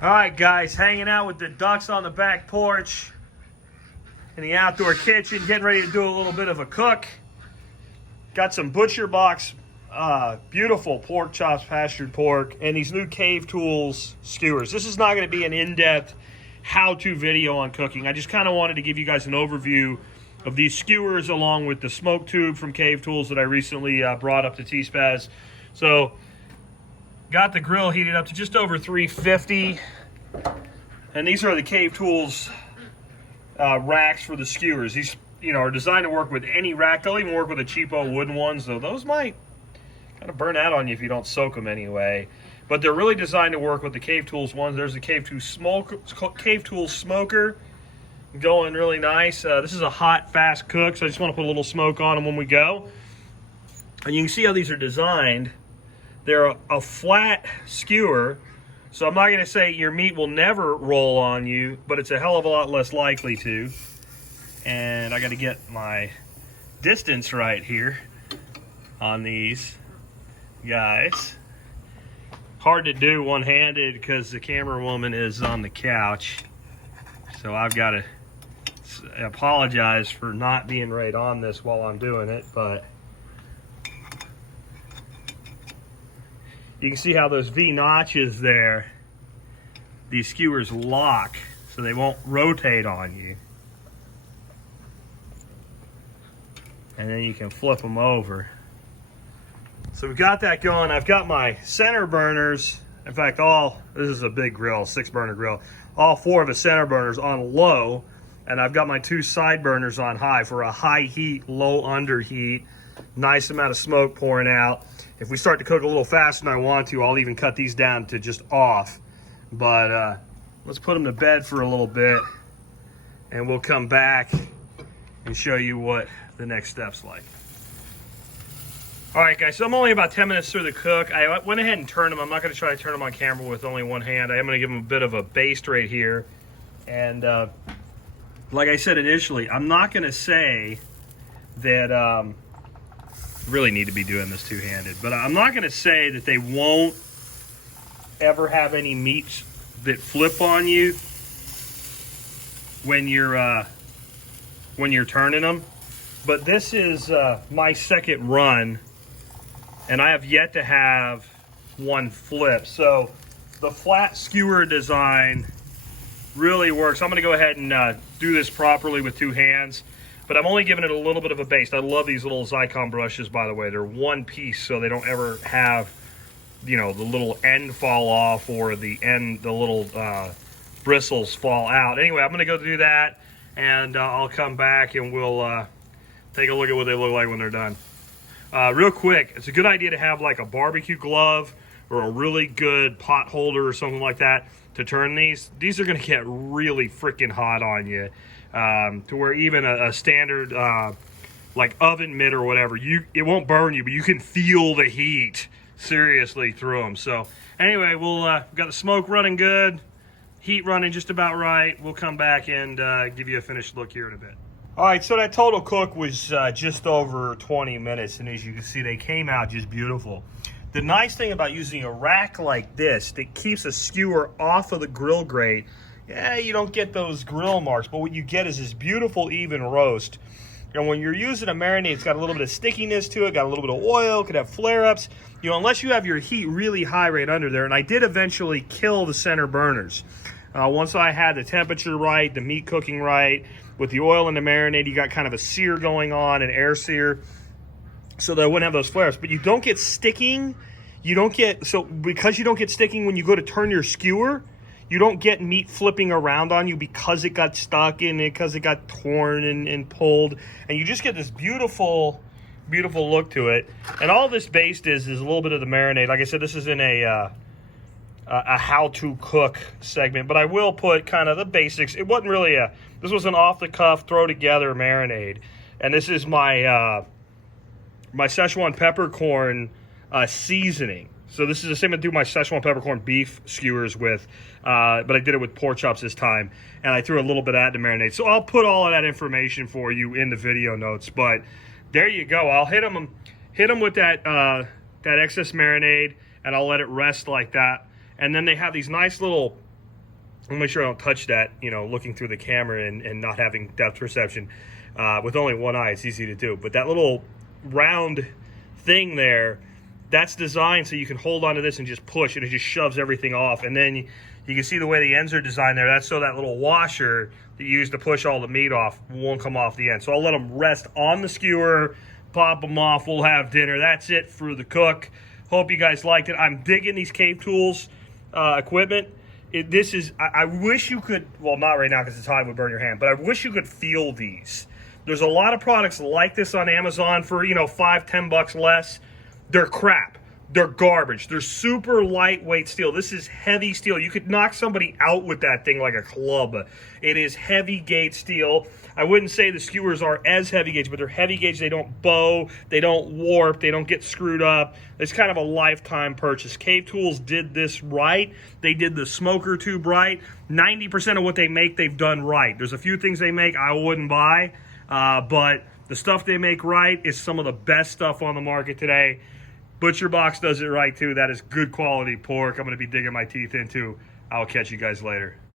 All right, guys, hanging out with the ducks on the back porch in the outdoor kitchen, getting ready to do a little bit of a cook. Got some butcher box, beautiful pork chops, pastured pork, and these new Cave Tools Skewers. This is not going to be an in-depth how-to video on cooking. I just kind of wanted to give you guys an overview of these skewers along with the smoke tube from Cave Tools that I recently brought up to T-Spaz. So, got the grill heated up to just over 350. And these are the Cave Tools racks for the skewers. These, are designed to work with any rack. They'll even work with the cheapo wooden ones, though those might kind of burn out on you if you don't soak them anyway. But they're really designed to work with the Cave Tools ones. There's the Cave Tools smoker going really nice. This is a hot, fast cook, so I just want to put a little smoke on them when we go. And you can see how these are designed. They're a flat skewer, so I'm not going to say your meat will never roll on you, but it's a hell of a lot less likely to. And I got to get my distance right here on these guys. Hard to do one-handed because the camera woman is on the couch, so I've got to apologize for not being right on this while I'm doing it, but you can see how those V notches there, these skewers lock so they won't rotate on you. And then you can flip them over. So we've got that going. I've got my center burners. In fact, this is a big grill, 6-burner grill. All 4 of the center burners on low, and I've got my 2 side burners on high for a high heat, low underheat. Nice amount of smoke pouring out. If we start to cook a little faster than I want to, I'll even cut these down to just off. But let's put them to bed for a little bit, and we'll come back and show you what the next step's like. All right, guys, so I'm only about 10 minutes through the cook. I went ahead and turned them. I'm not going to try to turn them on camera with only one hand. I am going to give them a bit of a baste right here. And like I said initially, I'm not going to say that really need to be doing this two-handed, but I'm not going to say that they won't ever have any meats that flip on you when you're turning them. But this is my second run, and I have yet to have one flip. So the flat skewer design really works. I'm going to go ahead and do this properly with 2 hands, but I'm only giving it a little bit of a baste. I love these little Szechuan brushes, by the way. They're one piece, so they don't ever have, the little end fall off or the little bristles fall out. Anyway, I'm going to go do that, and I'll come back and we'll take a look at what they look like when they're done. Real quick, it's a good idea to have like a barbecue glove or a really good pot holder or something like that to turn these. These are going to get really freaking hot on you, to where even a standard like oven mitt or whatever, it won't burn you, but you can feel the heat seriously through them. So anyway, we'll got the smoke running good, heat running just about right. We'll come back and give you a finished look here in a bit. All right, so that total cook was just over 20 minutes, and as you can see, they came out just beautiful. The nice thing about using a rack like this that keeps a skewer off of the grill grate, you don't get those grill marks, but what you get is this beautiful even roast. And when you're using a marinade, it's got a little bit of stickiness to it, got a little bit of oil, could have flare-ups, unless you have your heat really high right under there. And I did eventually kill the center burners. Once I had the temperature right, the meat cooking right, with the oil and the marinade, you got kind of a sear going on, an air sear, so that I wouldn't have those flares. But you don't get sticking. Because you don't get sticking when you go to turn your skewer, you don't get meat flipping around on you because it got stuck in it, because it got torn and pulled. And you just get this beautiful, beautiful look to it. And all this baste is a little bit of the marinade. Like I said, this is in a how-to cook segment, but I will put kind of the basics. It wasn't really this was an off-the-cuff, throw-together marinade. And this is my my Szechuan peppercorn seasoning. So this is the same I do my Szechuan peppercorn beef skewers with, but I did it with pork chops this time, and I threw a little bit of that to marinade. So I'll put all of that information for you in the video notes, but there you go. I'll hit them with that excess marinade, and I'll let it rest like that. And then they have these nice little I'll make sure I don't touch that, you know, looking through the camera and not having depth perception. With only one eye, it's easy to do. But that little round thing there, that's designed so you can hold onto this and just push, and it just shoves everything off. And then you can see the way the ends are designed there. That's so that little washer that you use to push all the meat off won't come off the end. So I'll let them rest on the skewer, pop them off, we'll have dinner. That's it for the cook. Hope you guys liked it. I'm digging these Cave Tools equipment. I wish you could, well, not right now because it's hot, it would burn your hand, but I wish you could feel these. There's a lot of products like this on Amazon for, you know, $5-10 less. They're crap. They're garbage. They're super lightweight steel. This is heavy steel. You could knock somebody out with that thing like a club. It is heavy gauge steel. I wouldn't say the skewers are as heavy gauge, but they're heavy gauge. They don't bow. They don't warp. They don't get screwed up. It's kind of a lifetime purchase. Cave Tools did this right. They did the smoker tube right. 90% of what they make, they've done right. There's a few things they make I wouldn't buy, but the stuff they make right is some of the best stuff on the market today. Butcher Box does it right too. That is good quality pork I'm going to be digging my teeth into. I'll catch you guys later.